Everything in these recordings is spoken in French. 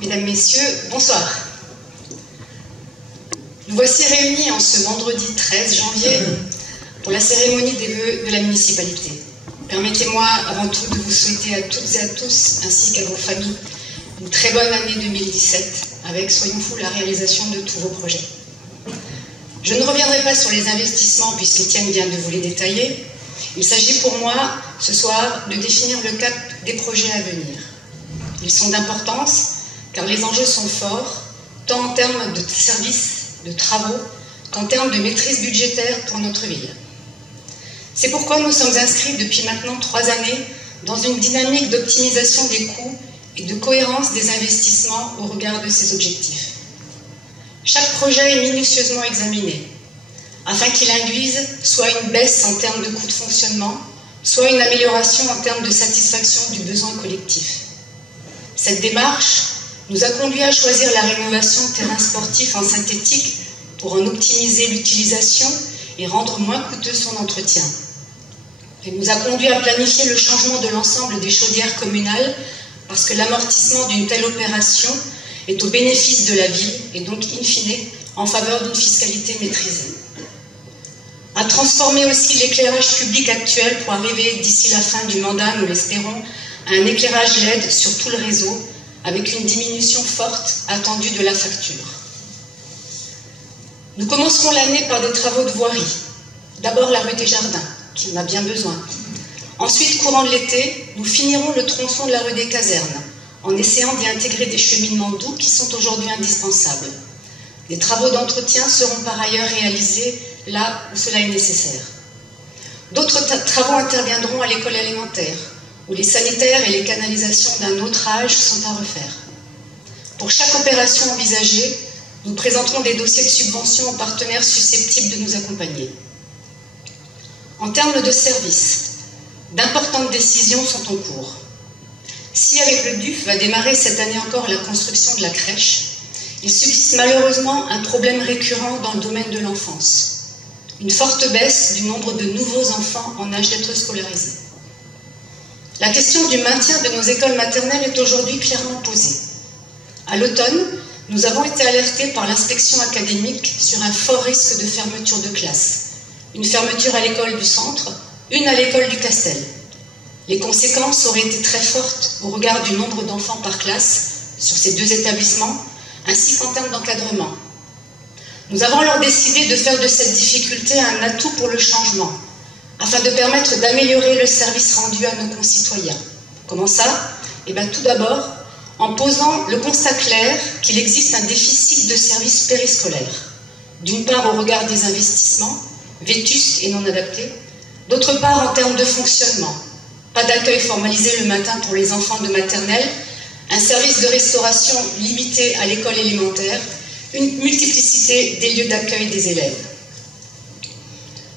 Mesdames, Messieurs, bonsoir. Nous voici réunis en ce vendredi 13 janvier pour la cérémonie des vœux de la municipalité. Permettez-moi avant tout de vous souhaiter à toutes et à tous, ainsi qu'à vos familles, une très bonne année 2017, avec, soyons fous, la réalisation de tous vos projets. Je ne reviendrai pas sur les investissements, puisqu'Étienne vient de vous les détailler. Il s'agit pour moi, ce soir, de définir le cap des projets à venir. Ils sont d'importance, car les enjeux sont forts, tant en termes de services, de travaux, qu'en termes de maîtrise budgétaire pour notre ville. C'est pourquoi nous sommes inscrits depuis maintenant 3 années dans une dynamique d'optimisation des coûts et de cohérence des investissements au regard de ces objectifs. Chaque projet est minutieusement examiné, afin qu'il induise soit une baisse en termes de coûts de fonctionnement, soit une amélioration en termes de satisfaction du besoin collectif. Cette démarche nous a conduit à choisir la rénovation de terrains sportifs en synthétique pour en optimiser l'utilisation et rendre moins coûteux son entretien. Elle nous a conduit à planifier le changement de l'ensemble des chaudières communales parce que l'amortissement d'une telle opération est au bénéfice de la ville et donc, in fine, en faveur d'une fiscalité maîtrisée. À transformer aussi l'éclairage public actuel pour arriver d'ici la fin du mandat, nous l'espérons, à un éclairage LED sur tout le réseau avec une diminution forte attendue de la facture. Nous commencerons l'année par des travaux de voirie. D'abord la rue des Jardins, qui en a bien besoin. Ensuite, courant de l'été, nous finirons le tronçon de la rue des Casernes, en essayant d'y intégrer des cheminements doux qui sont aujourd'hui indispensables. Des travaux d'entretien seront par ailleurs réalisés là où cela est nécessaire. D'autres travaux interviendront à l'école élémentaire, où les sanitaires et les canalisations d'un autre âge sont à refaire. Pour chaque opération envisagée, nous présenterons des dossiers de subvention aux partenaires susceptibles de nous accompagner. En termes de services, d'importantes décisions sont en cours. Si avec le DUF va démarrer cette année encore la construction de la crèche, il subsiste malheureusement un problème récurrent dans le domaine de l'enfance. Une forte baisse du nombre de nouveaux enfants en âge d'être scolarisés. La question du maintien de nos écoles maternelles est aujourd'hui clairement posée. À l'automne, nous avons été alertés par l'inspection académique sur un fort risque de fermeture de classe. Une fermeture à l'école du centre, une à l'école du Castel. Les conséquences auraient été très fortes au regard du nombre d'enfants par classe sur ces 2 établissements, ainsi qu'en termes d'encadrement. Nous avons alors décidé de faire de cette difficulté un atout pour le changement, afin de permettre d'améliorer le service rendu à nos concitoyens. Comment ça? Eh bien, tout d'abord, en posant le constat clair qu'il existe un déficit de services périscolaires. D'une part, au regard des investissements, vétustes et non adaptés, d'autre part, en termes de fonctionnement. Pas d'accueil formalisé le matin pour les enfants de maternelle, un service de restauration limité à l'école élémentaire, une multiplicité des lieux d'accueil des élèves.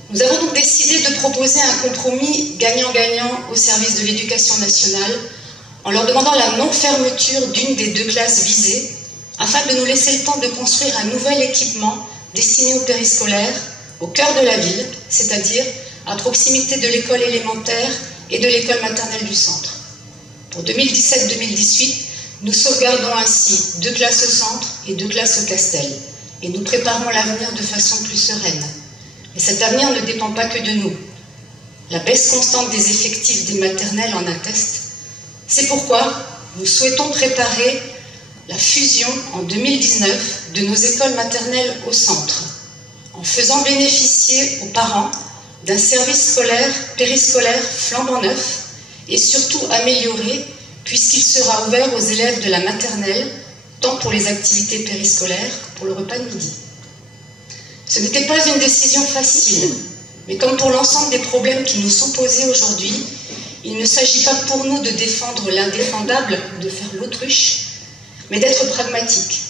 Nous avons donc décidé de proposer un compromis gagnant-gagnant au service de l'éducation nationale en leur demandant la non-fermeture d'une des 2 classes visées afin de nous laisser le temps de construire un nouvel équipement destiné aux périscolaires au cœur de la ville, c'est-à-dire à proximité de l'école élémentaire et de l'école maternelle du centre. Pour 2017-2018, nous sauvegardons ainsi 2 classes au centre et 2 classes au Castel et nous préparons l'avenir de façon plus sereine. Et cet avenir ne dépend pas que de nous. La baisse constante des effectifs des maternelles en atteste. C'est pourquoi nous souhaitons préparer la fusion en 2019 de nos écoles maternelles au centre, en faisant bénéficier aux parents d'un service scolaire, périscolaire flambant neuf et surtout amélioré puisqu'il sera ouvert aux élèves de la maternelle, tant pour les activités périscolaires que pour le repas de midi. Ce n'était pas une décision facile, mais comme pour l'ensemble des problèmes qui nous sont posés aujourd'hui, il ne s'agit pas pour nous de défendre l'indéfendable ou de faire l'autruche, mais d'être pragmatique,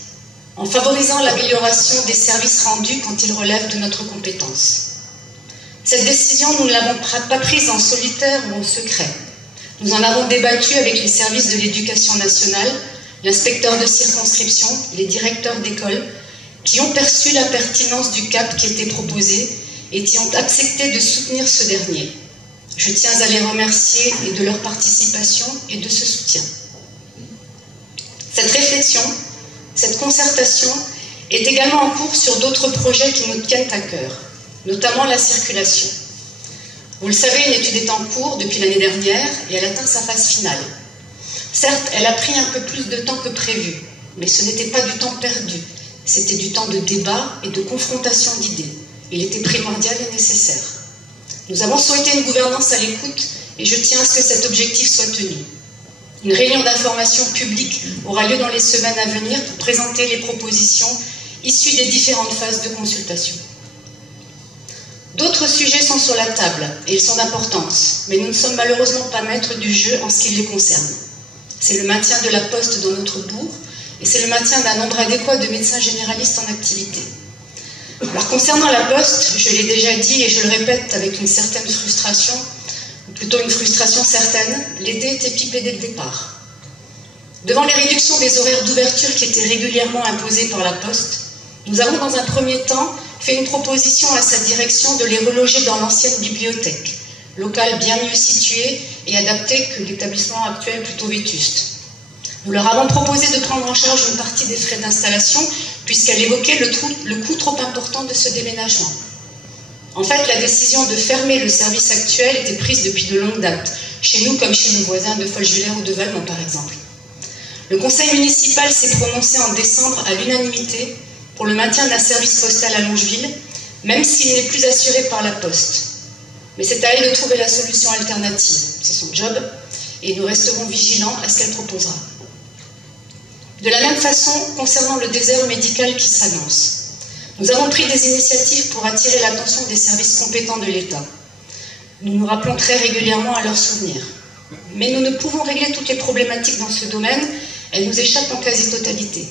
en favorisant l'amélioration des services rendus quand ils relèvent de notre compétence. Cette décision, nous ne l'avons pas prise en solitaire ou en secret. Nous en avons débattu avec les services de l'éducation nationale, l'inspecteur de circonscription, les directeurs d'école, qui ont perçu la pertinence du cap qui était proposé et qui ont accepté de soutenir ce dernier. Je tiens à les remercier et de leur participation et de ce soutien. Cette réflexion, cette concertation est également en cours sur d'autres projets qui nous tiennent à cœur, notamment la circulation. Vous le savez, une étude est en cours depuis l'année dernière et elle atteint sa phase finale. Certes, elle a pris un peu plus de temps que prévu, mais ce n'était pas du temps perdu, c'était du temps de débat et de confrontation d'idées. Il était primordial et nécessaire. Nous avons souhaité une gouvernance à l'écoute et je tiens à ce que cet objectif soit tenu. Une réunion d'information publique aura lieu dans les semaines à venir pour présenter les propositions issues des différentes phases de consultation. D'autres sujets sont sur la table et ils sont d'importance, mais nous ne sommes malheureusement pas maîtres du jeu en ce qui les concerne. C'est le maintien de la poste dans notre bourg et c'est le maintien d'un nombre adéquat de médecins généralistes en activité. Alors concernant la poste, je l'ai déjà dit et je le répète avec une certaine frustration, ou plutôt une frustration certaine, l'été était pipé dès le départ. Devant les réductions des horaires d'ouverture qui étaient régulièrement imposées par la poste, nous avons dans un premier temps fait une proposition à sa direction de les reloger dans l'ancienne bibliothèque, local bien mieux situé et adapté que l'établissement actuel plutôt vétuste. Nous leur avons proposé de prendre en charge une partie des frais d'installation puisqu'elle évoquait le coût trop important de ce déménagement. En fait, la décision de fermer le service actuel était prise depuis de longue date, chez nous comme chez nos voisins de Folgevillers ou de Valmont par exemple. Le conseil municipal s'est prononcé en décembre à l'unanimité pour le maintien d'un service postal à Longeville, même s'il n'est plus assuré par la Poste. Mais c'est à elle de trouver la solution alternative, c'est son job, et nous resterons vigilants à ce qu'elle proposera. De la même façon, concernant le désert médical qui s'annonce, nous avons pris des initiatives pour attirer l'attention des services compétents de l'État. Nous nous rappelons très régulièrement à leurs souvenirs. Mais nous ne pouvons régler toutes les problématiques dans ce domaine, elles nous échappent en quasi-totalité.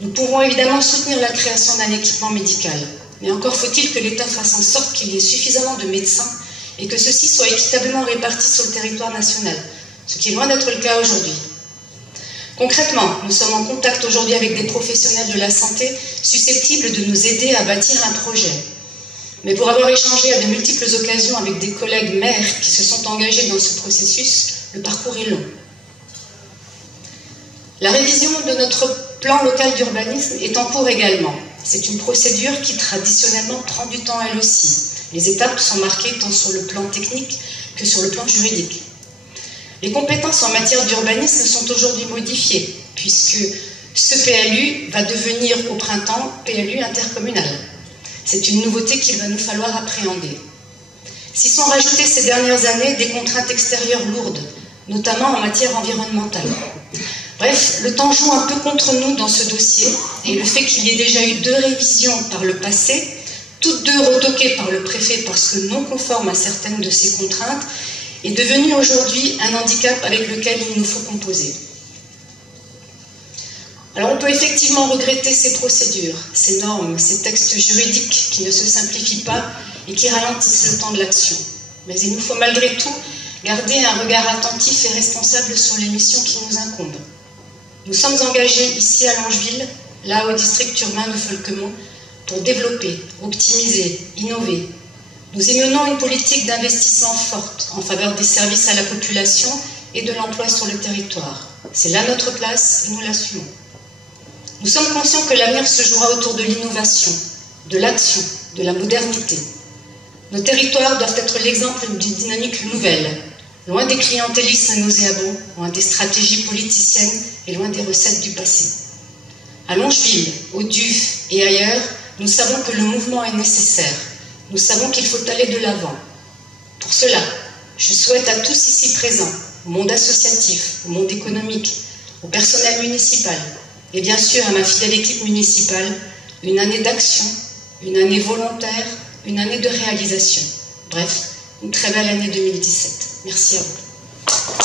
Nous pouvons évidemment soutenir la création d'un équipement médical, mais encore faut-il que l'État fasse en sorte qu'il y ait suffisamment de médecins et que ceux-ci soient équitablement répartis sur le territoire national, ce qui est loin d'être le cas aujourd'hui. Concrètement, nous sommes en contact aujourd'hui avec des professionnels de la santé susceptibles de nous aider à bâtir un projet. Mais pour avoir échangé à de multiples occasions avec des collègues maires qui se sont engagés dans ce processus, le parcours est long. La révision de notre plan local d'urbanisme est en cours également. C'est une procédure qui traditionnellement prend du temps elle aussi. Les étapes sont marquées tant sur le plan technique que sur le plan juridique. Les compétences en matière d'urbanisme sont aujourd'hui modifiées, puisque ce PLU va devenir au printemps PLU intercommunal. C'est une nouveauté qu'il va nous falloir appréhender. S'y sont rajoutées ces dernières années des contraintes extérieures lourdes, notamment en matière environnementale. Bref, le temps joue un peu contre nous dans ce dossier, et le fait qu'il y ait déjà eu 2 révisions par le passé, toutes 2 retoquées par le préfet parce que non conformes à certaines de ces contraintes, est devenu aujourd'hui un handicap avec lequel il nous faut composer. Alors on peut effectivement regretter ces procédures, ces normes, ces textes juridiques qui ne se simplifient pas et qui ralentissent le temps de l'action. Mais il nous faut malgré tout garder un regard attentif et responsable sur les missions qui nous incombent. Nous sommes engagés ici à Longeville, là au district urbain de Folquemont, pour développer, optimiser, innover. Nous y menons une politique d'investissement forte en faveur des services à la population et de l'emploi sur le territoire. C'est là notre place et nous l'assumons. Nous sommes conscients que l'avenir se jouera autour de l'innovation, de l'action, de la modernité. Nos territoires doivent être l'exemple d'une dynamique nouvelle, loin des clientélismes nauséabonds, loin des stratégies politiciennes et loin des recettes du passé. À Longeville, au DUF et ailleurs, nous savons que le mouvement est nécessaire. Nous savons qu'il faut aller de l'avant. Pour cela, je souhaite à tous ici présents, au monde associatif, au monde économique, au personnel municipal et bien sûr à ma fidèle équipe municipale, une année d'action, une année volontaire, une année de réalisation. Bref, une très belle année 2017. Merci à vous.